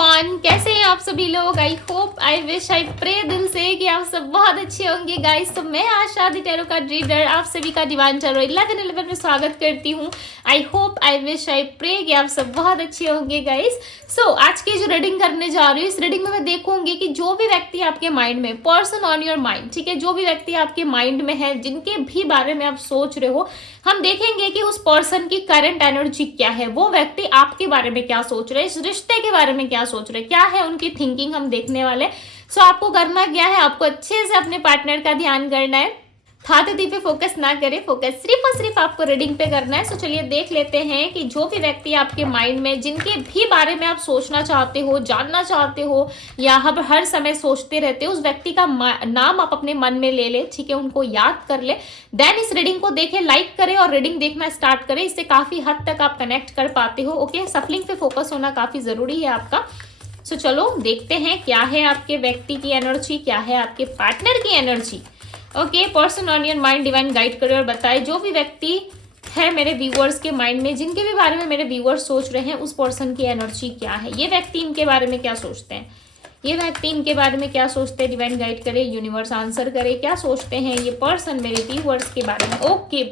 Everyone, कैसे हैं आप सभी लोग। I hope, I wish, I pray दिल से कि आप सब बहुत अच्छे होंगे गाइस। तो मैं आशा दी टैरो का रीडर आप सभी का डिवाइन टैरो 1111 में स्वागत करती हूँ। I hope, I wish, I pray कि आप सब बहुत अच्छे होंगे गाइस। सो आज की जो रीडिंग करने जा रही हूँ, इस रीडिंग में मैं देखूंगी कि जो भी व्यक्ति आपके माइंड में, पर्सन ऑन योर माइंड, ठीक है, जो भी व्यक्ति आपके माइंड में है, जिनके भी बारे में आप सोच रहे हो, हम देखेंगे कि उस पर्सन की करंट एनर्जी क्या है, वो व्यक्ति आपके बारे में क्या सोच रहे हैं, इस रिश्ते के बारे में क्या सोच रहे हैं, क्या है उनकी थिंकिंग, हम देखने वाले। सो आपको करना क्या है, आपको अच्छे से अपने पार्टनर का ध्यान करना है, थाती पे फोकस ना करें, फोकस सिर्फ और सिर्फ आपको रीडिंग पे करना है। सो चलिए देख लेते हैं कि जो भी व्यक्ति आपके माइंड में, जिनके भी बारे में आप सोचना चाहते हो, जानना चाहते हो, या हर समय सोचते रहते हो, उस व्यक्ति का नाम आप अपने मन में ले ले, ठीक है, उनको याद कर ले, देन इस रीडिंग को देखें, लाइक करें और रीडिंग देखना स्टार्ट करें। इससे काफी हद तक आप कनेक्ट कर पाते हो। ओके, सफलिंग पे फोकस होना काफी जरूरी है आपका। सो चलो देखते हैं क्या है आपके व्यक्ति की एनर्जी, क्या है आपके पार्टनर की energy. Okay, person on your mind divine guide करे और बताए जो भी व्यक्ति है मेरे व्यूअर्स के माइंड में, जिनके भी बारे में मेरे व्यूअर्स सोच रहे हैं, उस पर्सन की एनर्जी क्या है, ये व्यक्ति इनके बारे में क्या सोचते हैं, ये व्यक्ति इनके बारे में क्या सोचते हैं। डिवाइन गाइड करे, यूनिवर्स आंसर करे, क्या सोचते हैं ये पर्सन मेरे व्यूअर्स के बारे में। ओके,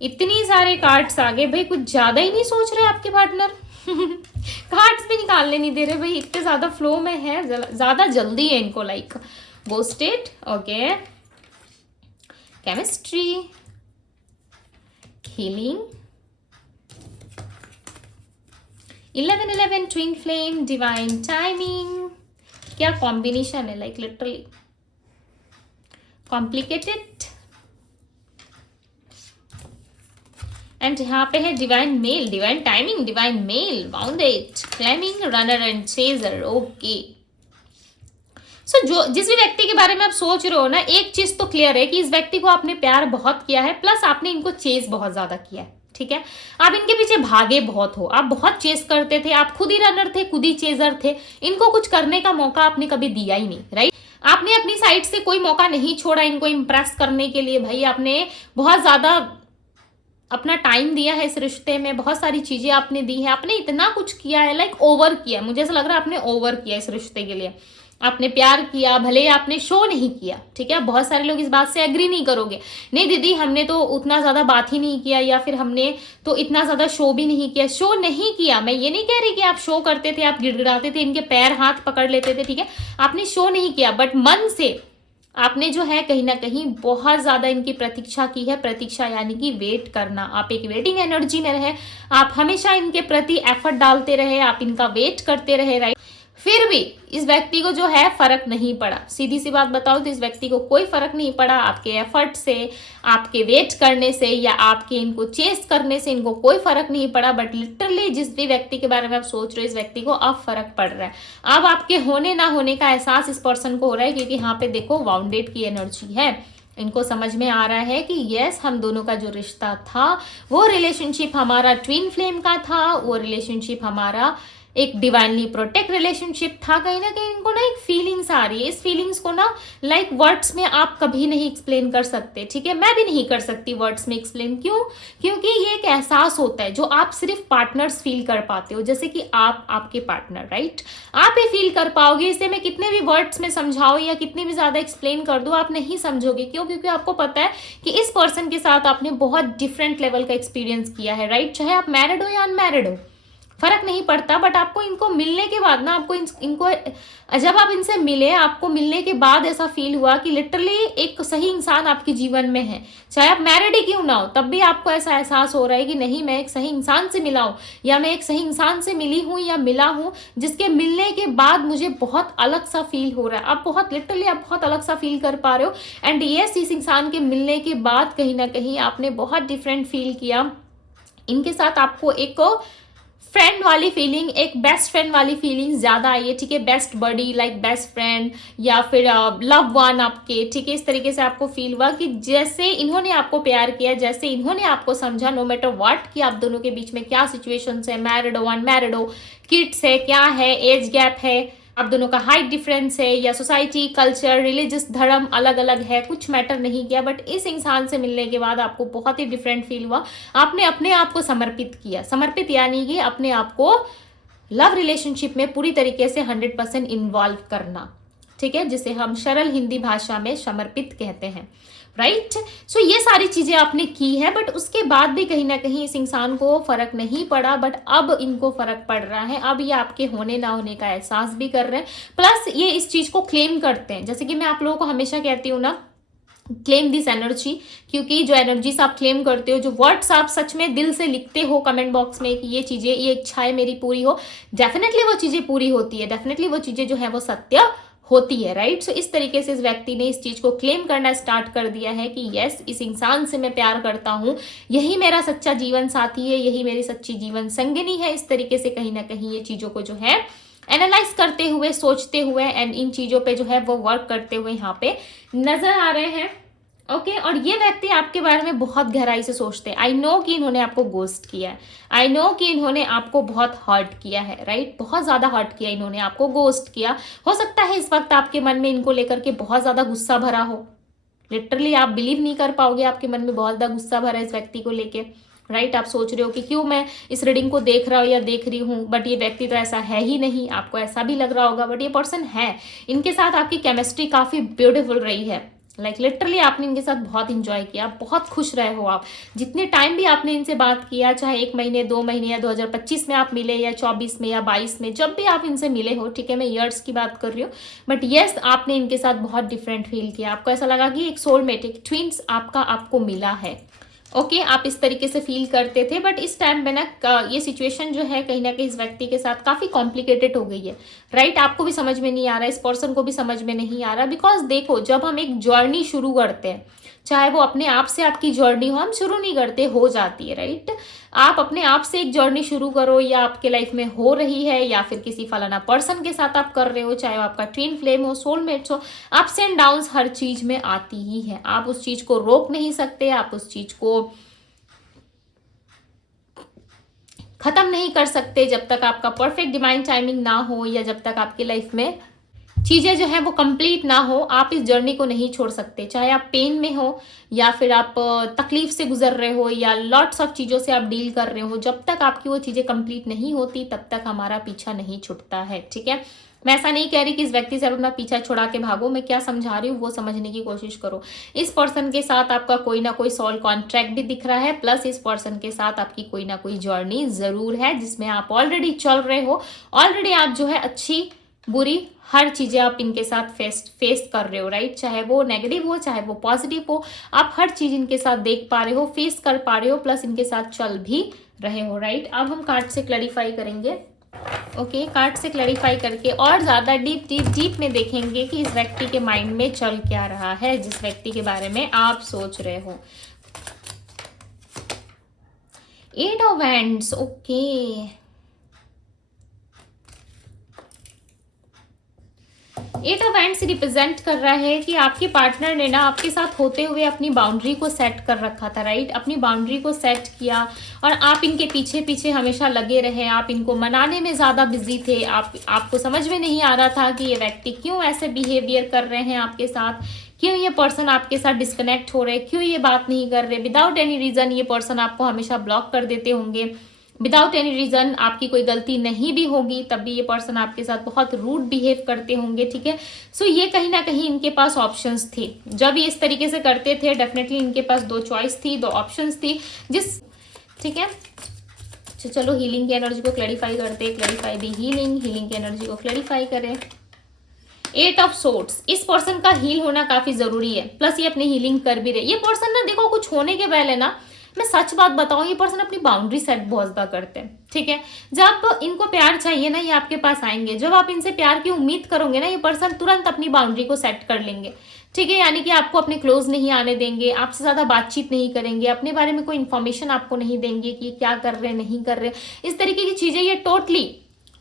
इतनी सारे कार्ड्स आ गए भाई, कुछ ज्यादा ही नहीं सोच रहे आपके पार्टनर। कार्ड्स भी निकालने नहीं दे रहे भाई, इतने ज्यादा फ्लो में है, ज्यादा जल्दी है इनको, like ghosted. Okay, chemistry, healing, 1111 twin flame, divine timing, क्या कॉम्बिनेशन है, लाइक लिटरली कॉम्प्लिकेटेड। एंड यहाँ पे है divine male, divine timing, divine male, bounded, climbing, runner and chaser. Okay, so जो जिस भी व्यक्ति के बारे में आप सोच रहे हो ना, एक चीज तो क्लियर है कि इस व्यक्ति को आपने प्यार बहुत किया है, प्लस आपने इनको चेस बहुत ज्यादा किया है, ठीक है। आप इनके पीछे भागे बहुत हो, आप बहुत चेस करते थे, आप खुद ही रनर थे, खुद ही चेजर थे, इनको कुछ करने का मौका आपने कभी दिया ही नहीं, राइट। आपने अपनी साइड से कोई मौका नहीं छोड़ा इनको इम्प्रेस करने के लिए। भाई आपने बहुत ज्यादा अपना टाइम दिया है इस रिश्ते में, बहुत सारी चीजें आपने दी है, आपने इतना कुछ किया है, लाइक ओवर किया, मुझे ऐसा लग रहा है आपने ओवर किया इस रिश्ते के लिए। आपने प्यार किया, भले ही आपने शो नहीं किया, ठीक है। बहुत सारे लोग इस बात से एग्री नहीं करोगे, नहीं दीदी हमने तो उतना ज्यादा बात ही नहीं किया, या फिर हमने तो इतना ज्यादा शो भी नहीं किया। शो नहीं किया, मैं ये नहीं कह रही कि आप शो करते थे, आप गिड़गिड़ाते थे, इनके पैर हाथ पकड़ लेते थे, ठीक है, आपने शो नहीं किया, बट मन से आपने जो है कहीं ना कहीं बहुत ज्यादा इनकी प्रतीक्षा की है। प्रतीक्षा यानी कि वेट करना, आप एक वेटिंग एनर्जी में रहे, आप हमेशा इनके प्रति एफर्ट डालते रहे, आप इनका वेट करते रहे, राइट। फिर भी इस व्यक्ति को जो है फर्क नहीं पड़ा। सीधी सी बात बताओ तो इस व्यक्ति को कोई फर्क नहीं पड़ा आपके एफर्ट से, आपके वेट करने से, या आपके इनको चेस करने से, इनको कोई फर्क नहीं पड़ा। बट लिटरली जिस भी व्यक्ति के बारे में आप सोच रहे हो, इस व्यक्ति को अब फर्क पड़ रहा है। अब आपके होने ना होने का एहसास इस पर्सन को हो रहा है, क्योंकि यहाँ पे देखो वाउंडेड की एनर्जी है। इनको समझ में आ रहा है कि यस, हम दोनों का जो रिश्ता था, वो रिलेशनशिप हमारा ट्विन फ्लेम का था, वो रिलेशनशिप हमारा एक डिवाइनली प्रोटेक्ट रिलेशनशिप था। कहीं ना कहीं इनको ना एक फीलिंग्स आ रही है, इस फीलिंग्स को ना लाइक वर्ड्स में आप कभी नहीं एक्सप्लेन कर सकते, ठीक है, मैं भी नहीं कर सकती वर्ड्स में एक्सप्लेन। क्यों? क्योंकि ये एक एहसास होता है जो आप सिर्फ पार्टनर्स फील कर पाते हो, जैसे कि आप आपके पार्टनर, राइट, आप ही फील कर पाओगे। इसे मैं कितने भी वर्ड्स में समझाऊं या कितने भी ज्यादा एक्सप्लेन कर दूं, आप नहीं समझोगे। क्यों? क्योंकि आपको पता है कि इस पर्सन के साथ आपने बहुत डिफरेंट लेवल का एक्सपीरियंस किया है, राइट। चाहे आप मैरिड हो या अनमैरिड हो, फर्क नहीं पड़ता, बट आपको इनको मिलने के बाद ना, आपको इनको जब आप इनसे मिले, आपको मिलने के बाद ऐसा फील हुआ कि लिटरली एक सही इंसान आपके जीवन में है। चाहे आप मैरिड ही क्यों ना हो, तब भी आपको ऐसा एहसास हो रहा है कि नहीं, मैं एक सही इंसान से मिला हूं, या मैं एक सही इंसान से मिली हूं या मिला हूं, जिसके मिलने के बाद मुझे बहुत अलग सा फील हो रहा है। आप बहुत लिटरली आप बहुत अलग सा फील कर पा रहे हो। एंड यस, इस इंसान के मिलने के बाद कहीं ना कहीं आपने बहुत डिफरेंट फील किया। इनके साथ आपको एक फ्रेंड वाली फीलिंग, एक बेस्ट फ्रेंड वाली फीलिंग ज्यादा आई है, ठीक है, best buddy, like best friend, या फिर लव वन आपके, ठीक है। इस तरीके से आपको फील हुआ कि जैसे इन्होंने आपको प्यार किया, जैसे इन्होंने आपको समझा, नो मैटर व्हाट, कि आप दोनों के बीच में क्या सिचुएशंस है, मैरिड हो, अनमैरिड हो, किड्स है, क्या है, एज गैप है, आप दोनों का हाइट डिफरेंस है, या सोसाइटी, कल्चर, रिलीजियस धर्म अलग अलग है, कुछ मैटर नहीं किया। बट इस इंसान से मिलने के बाद आपको बहुत ही डिफरेंट फील हुआ। आपने अपने आप को समर्पित किया, समर्पित यानी कि अपने आप को लव रिलेशनशिप में पूरी तरीके से 100% इन्वॉल्व करना, ठीक है, जिसे हम सरल हिंदी भाषा में समर्पित कहते हैं, राइट। सो ये सारी चीजें आपने की है, बट उसके बाद भी कहीं ना कहीं इस इंसान को फर्क नहीं पड़ा, बट अब इनको फर्क पड़ रहा है। अब ये आपके होने ना होने का एहसास भी कर रहे हैं, प्लस ये इस चीज को क्लेम करते हैं। जैसे कि मैं आप लोगों को हमेशा कहती हूँ ना, क्लेम दिस एनर्जी, क्योंकि जो एनर्जीज आप क्लेम करते हो, जो वर्ड्स आप सच में दिल से लिखते हो कमेंट बॉक्स में कि ये चीजें, ये इच्छाएं मेरी पूरी हो, डेफिनेटली वो चीजें पूरी होती है, डेफिनेटली वो चीजें जो है वो सत्य होती है, राइट। सो इस तरीके से इस व्यक्ति ने इस चीज को क्लेम करना स्टार्ट कर दिया है कि यस, इस इंसान से मैं प्यार करता हूँ, यही मेरा सच्चा जीवन साथी है, यही मेरी सच्ची जीवन संगिनी है। इस तरीके से कहीं ना कहीं ये चीजों को जो है एनालाइज करते हुए, सोचते हुए एंड इन चीजों पे जो है वो वर्क करते हुए यहाँ पे नजर आ रहे हैं, ओके। और ये व्यक्ति आपके बारे में बहुत गहराई से सोचते हैं। आई नो कि इन्होंने आपको गोस्ट किया है, आई नो कि इन्होंने आपको बहुत हर्ट किया है, राइट, बहुत ज्यादा हर्ट किया इन्होंने आपको, गोस्ट किया। हो सकता है इस वक्त आपके मन में इनको लेकर के बहुत ज्यादा गुस्सा भरा हो, लिटरली आप बिलीव नहीं कर पाओगे, आपके मन में बहुत ज्यादा गुस्सा भरा है इस व्यक्ति को लेके, राइट। आप सोच रहे हो कि क्यों मैं इस रीडिंग को देख रहा हूँ या देख रही हूँ, बट ये व्यक्ति तो ऐसा है ही नहीं। आपको ऐसा भी लग रहा होगा, बट ये पर्सन है, इनके साथ आपकी केमिस्ट्री काफी ब्यूटीफुल रही है, लाइक लिटरली आपने इनके साथ बहुत इंजॉय किया, बहुत खुश रहे हो आप। जितने टाइम भी आपने इनसे बात किया, चाहे 1 महीने 2 महीने या 2025 में आप मिले या 24 में या 22 में, जब भी आप इनसे मिले हो, ठीक है, मैं ईयर्स की बात कर रही हूँ, बट यस, आपने इनके साथ बहुत डिफरेंट फील किया। आपको ऐसा लगा कि एक सोलमेट, एक ट्विंस आपको मिला है, ओके आप इस तरीके से फील करते थे। बट इस टाइम पे ना ये सिचुएशन जो है कहीं ना कहीं इस व्यक्ति के साथ काफी कॉम्प्लिकेटेड हो गई है, राइट। आपको भी समझ में नहीं आ रहा है, इस पर्सन को भी समझ में नहीं आ रहा, बिकॉज देखो, जब हम एक जर्नी शुरू करते हैं, चाहे वो अपने आप से आपकी जर्नी हो, हम शुरू नहीं करते, हो जाती है, राइट। आप अपने आप से एक जर्नी शुरू करो, या आपके लाइफ में हो रही है, या फिर किसी फलाना पर्सन के साथ आप कर रहे हो, चाहे वो आपका ट्विन फ्लेम हो, सोलमेट्स हो, अप्स एंड डाउन्स हर चीज में आती ही है। आप उस चीज को रोक नहीं सकते, आप उस चीज को खत्म नहीं कर सकते जब तक आपका परफेक्ट डिवाइन टाइमिंग ना हो, या जब तक आपकी लाइफ में चीजें जो है वो कंप्लीट ना हो, आप इस जर्नी को नहीं छोड़ सकते। चाहे आप पेन में हो, या फिर आप तकलीफ से गुजर रहे हो, या लॉट्स ऑफ चीजों से आप डील कर रहे हो, जब तक आपकी वो चीजें कंप्लीट नहीं होती, तब तक हमारा पीछा नहीं छूटता है, ठीक है। मैं ऐसा नहीं कह रही कि इस व्यक्ति से अपना पीछा छुड़ा के भागो, मैं क्या समझा रही हूँ वो समझने की कोशिश करो। इस पर्सन के साथ आपका कोई ना कोई सोल कॉन्ट्रैक्ट भी दिख रहा है, प्लस इस पर्सन के साथ आपकी कोई ना कोई जर्नी जरूर है, जिसमें आप ऑलरेडी चल रहे हो, ऑलरेडी आप जो है अच्छी बुरी हर चीजें आप इनके साथ फेस कर रहे हो, राइट। चाहे वो नेगेटिव हो, चाहे वो पॉजिटिव हो, आप हर चीज इनके साथ देख पा रहे हो, फेस कर पा रहे हो, प्लस इनके साथ चल भी रहे हो, राइट। अब हम कार्ड से क्लैरिफाई करेंगे, ओके कार्ड से क्लैरिफाई करके और ज्यादा डीप में देखेंगे कि इस व्यक्ति के माइंड में चल क्या रहा है, जिस व्यक्ति के बारे में आप सोच रहे हो। 8 of wands, okay 8 of wands represent कर रहा है कि आपके पार्टनर ने ना आपके साथ होते हुए अपनी बाउंड्री को सेट कर रखा था, राइट। अपनी बाउंड्री को सेट किया और आप इनके पीछे पीछे हमेशा लगे रहे, आप इनको मनाने में ज़्यादा बिजी थे। आपको समझ में नहीं आ रहा था कि ये व्यक्ति क्यों ऐसे बिहेवियर कर रहे हैं आपके साथ, क्यों ये पर्सन आपके साथ डिस्कनेक्ट हो रहे, क्यों ये बात नहीं कर रहे। विदाउट एनी रीज़न ये पर्सन आपको हमेशा ब्लॉक कर देते होंगे, विदाउट एनी रीजन, आपकी कोई गलती नहीं भी होगी तब भी ये पर्सन आपके साथ बहुत रूड बिहेव करते होंगे, ठीक है। सो ये कहीं ना कहीं इनके पास ऑप्शंस थे, जब ये इस तरीके से करते थे डेफिनेटली इनके पास 2 चॉइस थी, 2 ऑप्शंस थी, ठीक है। तो चलो हीलिंग की एनर्जी को क्लैरिफाई करते हैं, क्लैरिफाई दी हीलिंग की एनर्जी को क्लैरिफाई करें। 8 ऑफ सोर्ड्स, इस पर्सन का हील होना काफी जरूरी है, प्लस ये अपनी हीलिंग कर भी रहे। ये पर्सन ना देखो कुछ होने के पहले ना, मैं सच बात बताऊं, ये पर्सन अपनी बाउंड्री सेट बहुत ज्यादा करते हैं, ठीक है। जब इनको प्यार चाहिए ना, ये आपके पास आएंगे, जब आप इनसे प्यार की उम्मीद करोगे ना, ये पर्सन तुरंत अपनी बाउंड्री को सेट कर लेंगे, ठीक है। यानी कि आपको अपने क्लोज नहीं आने देंगे, आपसे ज्यादा बातचीत नहीं करेंगे, अपने बारे में कोई इन्फॉर्मेशन आपको नहीं देंगे कि क्या कर रहे हैं नहीं कर रहे, इस तरीके की चीजें। ये टोटली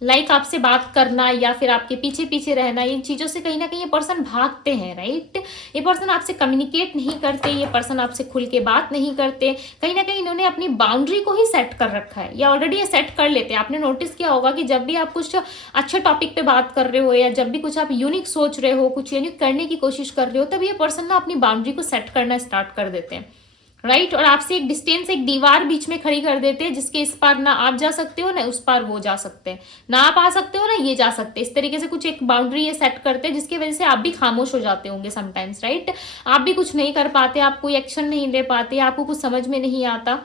लाइक आपसे बात करना या फिर आपके पीछे पीछे रहना, इन चीजों से कहीं ना कहीं ये पर्सन भागते हैं, राइट। ये पर्सन आपसे कम्युनिकेट नहीं करते, ये पर्सन आपसे खुल के बात नहीं करते, कहीं ना कहीं इन्होंने अपनी बाउंड्री को ही सेट कर रखा है, या ऑलरेडी ये सेट कर लेते हैं। आपने नोटिस किया होगा कि जब भी आप कुछ अच्छे टॉपिक पे बात कर रहे हो, या जब भी कुछ आप यूनिक सोच रहे हो, कुछ यूनिक करने की कोशिश कर रहे हो, तब ये पर्सन ना अपनी बाउंड्री को सेट करना स्टार्ट कर देते हैं, राइट। और आपसे एक डिस्टेंस, एक दीवार बीच में खड़ी कर देते हैं, जिसके इस पार ना आप जा सकते हो ना उस पार वो जा सकते हैं, ना आप आ सकते हो ना ये जा सकते हैं। इस तरीके से कुछ एक बाउंड्री ये सेट करते हैं, जिसकी वजह से आप भी खामोश हो जाते होंगे समटाइम्स, राइट। आप भी कुछ नहीं कर पाते, आप कोई एक्शन नहीं ले पाते, आपको कुछ समझ में नहीं आता,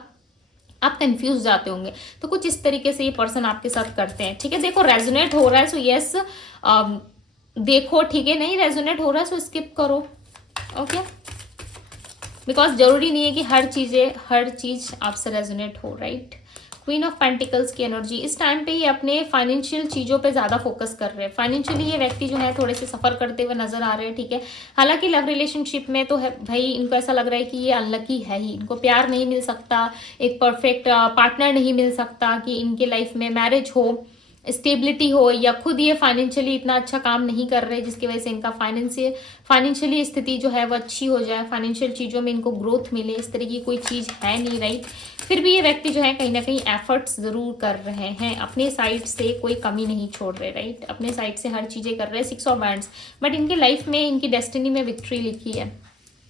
आप कंफ्यूज जाते होंगे। तो कुछ इस तरीके से ये पर्सन आपके साथ करते हैं, ठीक है। देखो रेजोनेट हो रहा है सो यस देखो, ठीक है। नहीं रेजोनेट हो रहा है सो स्किप करो, ओके। बिकॉज जरूरी नहीं है कि हर चीज आपसे रेजोनेट हो, राइट। क्वीन ऑफ पेंटिकल्स की एनर्जी इस टाइम पे ये अपने फाइनेंशियल चीज़ों पे ज़्यादा फोकस कर रहे हैं। फाइनेंशियली ये व्यक्ति जो है थोड़े से सफ़र करते हुए नजर आ रहे हैं, ठीक है। हालांकि लव रिलेशनशिप में तो है भाई, इनको ऐसा लग रहा है कि ये अनलकी है ही, इनको प्यार नहीं मिल सकता, एक परफेक्ट पार्टनर नहीं मिल सकता कि इनके लाइफ में मैरिज हो, स्टेबिलिटी हो, या खुद ये फाइनेंशियली इतना अच्छा काम नहीं कर रहे जिसकी वजह से इनका फाइनेंशियली स्थिति जो है वो अच्छी हो जाए, फाइनेंशियल चीज़ों में इनको ग्रोथ मिले, इस तरह की कोई चीज़ है नहीं, राइट। फिर भी ये व्यक्ति जो है कहीं ना कहीं एफर्ट्स जरूर कर रहे हैं, अपने साइड से कोई कमी नहीं छोड़ रहे, राइट। अपने साइड से हर चीज़ें कर रहे हैं। 6 ऑफ वैंड्स, बट इनके लाइफ में, इनकी डेस्टिनी में विक्ट्री लिखी है,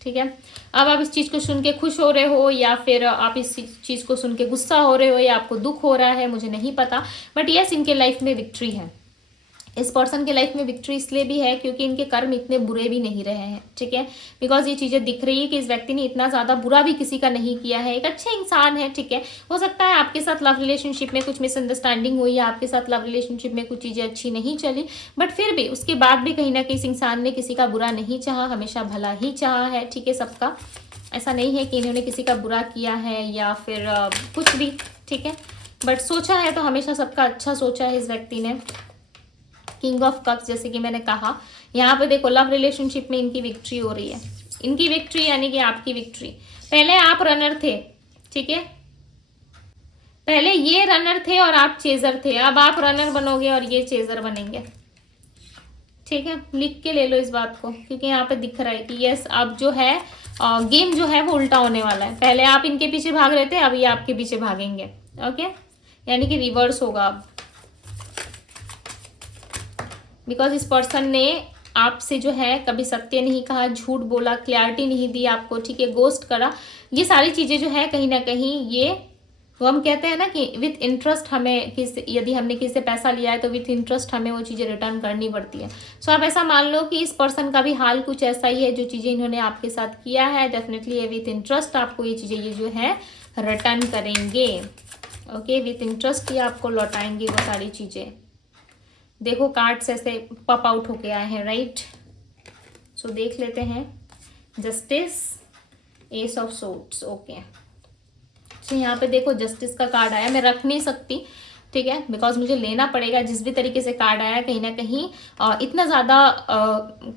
ठीक है। अब आप इस चीज़ को सुन के खुश हो रहे हो, या फिर आप इस चीज़ को सुन के गुस्सा हो रहे हो, या आपको दुख हो रहा है, मुझे नहीं पता, बट यस इनके लाइफ में विक्ट्री है। इस पर्सन के लाइफ में विक्ट्री इसलिए भी है क्योंकि इनके कर्म इतने बुरे भी नहीं रहे हैं, ठीक है। बिकॉज ये चीज़ें दिख रही है कि इस व्यक्ति ने इतना ज़्यादा बुरा भी किसी का नहीं किया है, एक अच्छे इंसान है, ठीक है। हो सकता है आपके साथ लव रिलेशनशिप में कुछ मिसअंडरस्टैंडिंग हुई, या आपके साथ लव रिलेशनशिप में कुछ चीज़ें अच्छी नहीं चली, बट फिर भी उसके बाद भी कहीं ना कहीं इस इंसान ने किसी का बुरा नहीं चाहा, हमेशा भला ही चाहा है, ठीक है, सबका। ऐसा नहीं है कि इन्होंने किसी का बुरा किया है या फिर कुछ भी, ठीक है, बट सोचा है तो हमेशा सबका अच्छा सोचा है इस व्यक्ति ने। किंग ऑफ कप्स, जैसे कि मैंने कहा, यहाँ पे देखो लव रिलेशनशिप में इनकी विक्ट्री हो रही है, इनकी विक्ट्री यानी कि आपकी विक्ट्री। पहले आप रनर थे, ठीक है, पहले ये रनर थे और आप चेजर थे, अब आप रनर बनोगे और ये चेजर बनेंगे, ठीक है। लिख के ले लो इस बात को, क्योंकि यहाँ पे दिख रहा है कि यस अब जो है गेम जो है वो उल्टा होने वाला है। पहले आप इनके पीछे भाग रहे थे, अब ये आपके पीछे भागेंगे, ओके, यानी कि रिवर्स होगा अब। बिकॉज इस पर्सन ने आपसे जो है कभी सत्य नहीं कहा, झूठ बोला, क्लैरिटी नहीं दी आपको, ठीक है, गोस्ट करा, ये सारी चीज़ें जो है कहीं ना कहीं ये वो हम कहते हैं ना कि विथ इंटरेस्ट हमें यदि हमने किसी से पैसा लिया है तो विथ इंटरेस्ट हमें वो चीज़ें रिटर्न करनी पड़ती है। सो आप ऐसा मान लो कि इस पर्सन का भी हाल कुछ ऐसा ही है, जो चीज़ें इन्होंने आपके साथ किया है डेफिनेटली ये विथ इंटरेस्ट आपको ये चीज़ें ये जो है रिटर्न करेंगे, ओके, विथ इंटरेस्ट ही आपको लौटाएंगे वो सारी चीज़ें। देखो कार्ड्स ऐसे पॉप आउट होके आए हैं, राइट। सो देख लेते हैं, justice, S of swords, okay. तो यहाँ पे देखो जस्टिस का कार्ड आया, मैं रख नहीं सकती, ठीक है, बिकॉज मुझे लेना पड़ेगा। जिस भी तरीके से कार्ड आया कहीं ना कहीं इतना ज़्यादा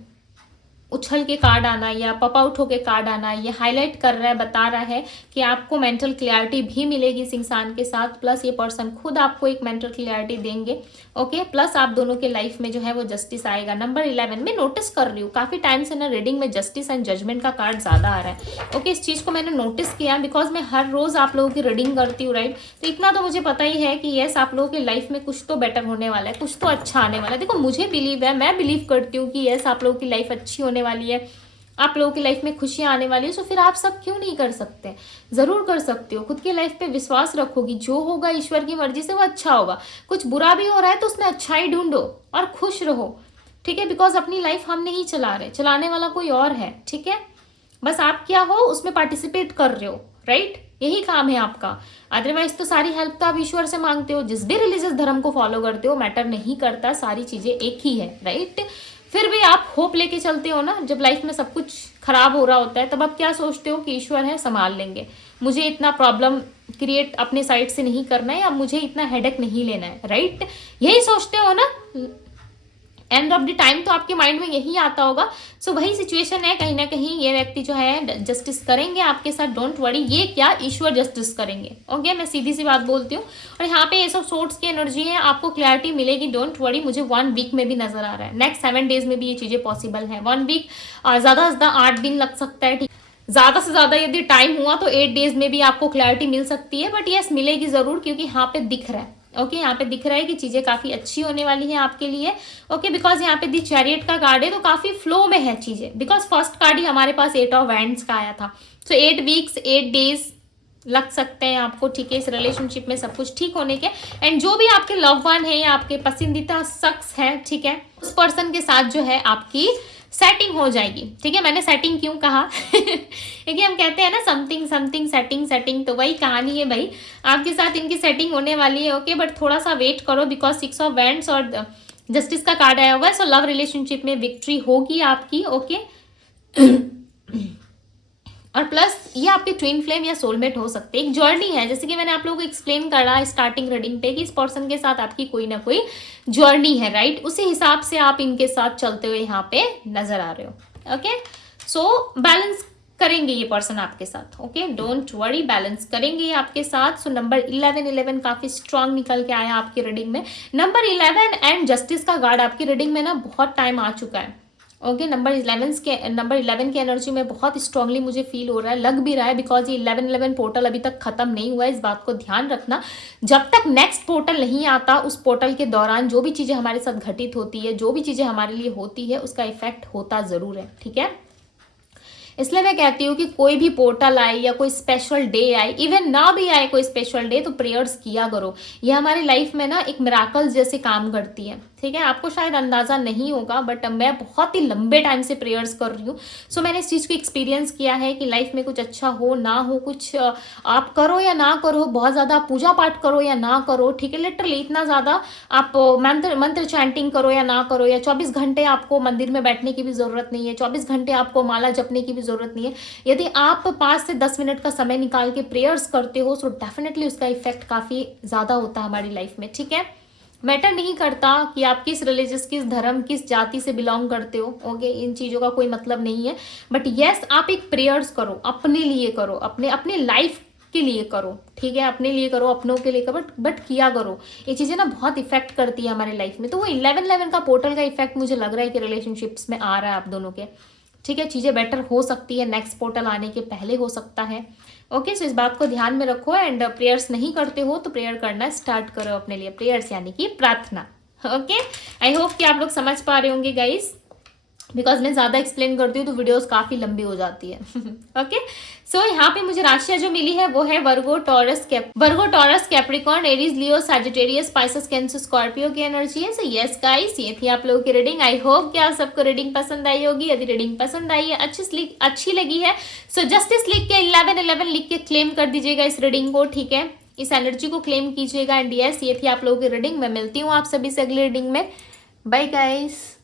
उछल के कार्ड आना या पॉप आउट होके कार्ड आना ये हाईलाइट कर रहा है, बता रहा है कि आपको मेंटल क्लैरिटी भी मिलेगी इस इंसान के साथ, प्लस ये पर्सन खुद आपको एक मेंटल क्लैरिटी देंगे, ओके। प्लस आप दोनों के लाइफ में जो है वो जस्टिस आएगा। नंबर 11 में नोटिस कर रही हूँ काफ़ी टाइम से ना रीडिंग में जस्टिस एंड जजमेंट का कार्ड ज़्यादा आ रहा है, ओके। इस चीज़ को मैंने नोटिस किया बिकॉज मैं हर रोज़ आप लोगों की रीडिंग करती हूँ, राइट। तो इतना तो मुझे पता ही है कि यस आप लोगों की लाइफ में कुछ तो बेटर होने वाला है, कुछ तो अच्छा आने वाला है। देखो मुझे बिलीव है, मैं बिलीव करती हूँ कि यस आप लोगों की लाइफ अच्छी होने वाली है, आप लोगों की लाइफ में खुशियां आने वाली है। सो फिर आप सब क्यों नहीं कर सकते, जरूर कर सकते हो। खुद की लाइफ पे विश्वास रखोगी, जो होगा ईश्वर की मर्जी से वो अच्छा होगा। कुछ बुरा भी हो रहा है तो उसमें अच्छाई ढूंढो और खुश रहो, ठीक है, बिकॉज अपनी लाइफ हम नहीं चला रहे, चलाने वाला कोई और है, ठीक है। बस आप क्या हो उसमें पार्टिसिपेट कर रहे हो, राइट, यही काम है आपका। अदरवाइज तो सारी हेल्प तो आप ईश्वर से मांगते हो, जिस भी रिलीजियस धर्म को फॉलो करते हो मैटर नहीं करता, सारी चीजें एक ही है, राइट। फिर भी आप होप लेके चलते हो ना, जब लाइफ में सब कुछ खराब हो रहा होता है तब आप क्या सोचते हो कि ईश्वर है संभाल लेंगे, मुझे इतना प्रॉब्लम क्रिएट अपने साइड से नहीं करना है, या मुझे इतना हेडेक नहीं लेना है, राइट, यही सोचते हो ना। एंड ऑफ द टाइम तो आपके माइंड में यही आता होगा। सो वही सिचुएशन है, कहीं ना कहीं ये व्यक्ति जो है जस्टिस करेंगे आपके साथ, डोंट वरी। ये क्या ईश्वर जस्टिस करेंगे, ओके, मैं सीधी सी बात बोलती हूँ। और यहाँ पे ये सब सोर्ट्स की एनर्जी है, आपको क्लैरिटी मिलेगी, डोंट वरी। मुझे 1 वीक में भी नजर आ रहा है, नेक्स्ट 7 डेज में भी ये चीजें पॉसिबल है। 1 वीक ज्यादा से ज्यादा 8 दिन लग सकता है, ठीक, ज्यादा से ज्यादा यदि टाइम हुआ तो 8 डेज में भी आपको क्लैरिटी मिल सकती है, बट यस मिलेगी जरूर, क्योंकि यहाँ पे दिख रहा है, ओके, यहाँ पे दिख रहा है कि चीजें काफी अच्छी होने वाली है आपके लिए, ओके। बिकॉज यहाँ पे दी चैरियट का कार्ड है तो काफी फ्लो में है चीजें, बिकॉज फर्स्ट कार्ड ही हमारे पास 8 ऑफ वैंड्स का आया था। सो 8 वीक्स 8 डेज लग सकते हैं आपको, ठीक है, इस रिलेशनशिप में सब कुछ ठीक होने के। एंड जो भी आपके लव वन है या आपके पसंदीदा शख्स है, ठीक है, उस पर्सन के साथ जो है आपकी सेटिंग हो जाएगी, ठीक है। मैंने सेटिंग क्यों कहा क्योंकि हम कहते हैं ना समथिंग समथिंग सेटिंग सेटिंग, तो वही कहानी है भाई, आपके साथ इनकी सेटिंग होने वाली है, ओके। बट थोड़ा सा वेट करो, बिकॉज 6 ऑफ वैंड्स और जस्टिस का कार्ड आया हुआ है। सो लव रिलेशनशिप में विक्ट्री होगी आपकी, ओके। और प्लस ये आपके ट्विन फ्लेम या सोलमेट हो सकते हैं। एक जर्नी है, जैसे कि मैंने आप लोगों को एक्सप्लेन करा स्टार्टिंग रीडिंग पे कि इस पर्सन के साथ आपकी कोई ना कोई जर्नी है, राइट। उसी हिसाब से आप इनके साथ चलते हुए यहाँ पे नजर आ रहे हो, ओके। सो बैलेंस करेंगे ये पर्सन आपके साथ, ओके, डोंट वरी, बैलेंस करेंगे ये आपके साथ। सो नंबर 11 काफी स्ट्रांग निकल के आया आपकी रीडिंग में। नंबर 11 एंड जस्टिस का गार्ड आपकी रीडिंग में ना बहुत टाइम आ चुका है, ओके। नंबर 11 के एनर्जी में बहुत स्ट्रांगली मुझे फील हो रहा है, लग भी रहा है, बिकॉज ये 11 पोर्टल अभी तक खत्म नहीं हुआ है। इस बात को ध्यान रखना, जब तक नेक्स्ट पोर्टल नहीं आता उस पोर्टल के दौरान जो भी चीजें हमारे साथ घटित होती है, जो भी चीजें हमारे लिए होती है, उसका इफेक्ट होता जरूर है, ठीक है। इसलिए मैं कहती हूँ कि कोई भी पोर्टल आए या कोई स्पेशल डे आए, इवन ना भी आए कोई स्पेशल डे, तो प्रेयर्स किया करो। ये हमारी लाइफ में ना एक मिराकल्स जैसे काम करती है, ठीक है। आपको शायद अंदाजा नहीं होगा, बट मैं बहुत ही लंबे टाइम से प्रेयर्स कर रही हूँ। सो मैंने इस चीज़ को एक्सपीरियंस किया है कि लाइफ में कुछ अच्छा हो ना हो, कुछ आप करो या ना करो, बहुत ज़्यादा पूजा पाठ करो या ना करो, ठीक है, लिटरली इतना ज़्यादा आप मंत्र चैंटिंग करो या ना करो, या 24 घंटे आपको मंदिर में बैठने की भी ज़रूरत नहीं है, 24 घंटे आपको माला जपने की भी ज़रूरत नहीं है। यदि आप 5 से 10 मिनट का समय निकाल के प्रेयर्स करते हो, सो डेफिनेटली उसका इफेक्ट काफ़ी ज़्यादा होता है हमारी लाइफ में, ठीक है। मैटर नहीं करता कि आप किस रिलीजियस, किस धर्म, किस जाति से बिलोंग करते हो, ओके, इन चीज़ों का कोई मतलब नहीं है। बट यस, आप एक प्रेयर्स करो, अपने लिए करो, अपने लाइफ के लिए करो, ठीक है, अपने लिए करो, अपनों के लिए करो, बट किया करो। ये चीज़ें ना बहुत इफेक्ट करती है हमारे लाइफ में। तो वो 11 का पोर्टल का इफेक्ट मुझे लग रहा है कि रिलेशनशिप्स में आ रहा है आप दोनों के, ठीक है। चीज़ें बेटर हो सकती है, नेक्स्ट पोर्टल आने के पहले हो सकता है, ओके। सो इस बात को ध्यान में रखो। एंड प्रेयर्स नहीं करते हो तो प्रेयर करना स्टार्ट करो अपने लिए, प्रेयर्स यानी कि प्रार्थना, ओके। आई होप कि आप लोग समझ पा रहे होंगे गाइस, बिकॉज मैं ज़्यादा एक्सप्लेन करती हूँ तो वीडियोस काफ़ी लंबी हो जाती है, ओके। सो यहाँ पे मुझे राशियाँ जो मिली है वो है वर्गो टॉरस कैप्रिकॉर्न, एरीज, लियो, सैजिटेरियस, स्पाइसेस, कैंसर, स्कॉर्पियो की एनर्जी है। सो यस गाइस, ये थी आप लोगों की रीडिंग। आई होप कि आप सबको रीडिंग पसंद आई होगी। यदि रीडिंग पसंद आई है, अच्छी लगी है, सो जस्टिस लिख के 11 लिख के क्लेम कर दीजिएगा इस रीडिंग को, ठीक है, इस एनर्जी को क्लेम कीजिएगा। एंड यस, ये थी आप लोगों की रीडिंग। मैं मिलती हूँ आप सभी से अगली रीडिंग में। Bye guys.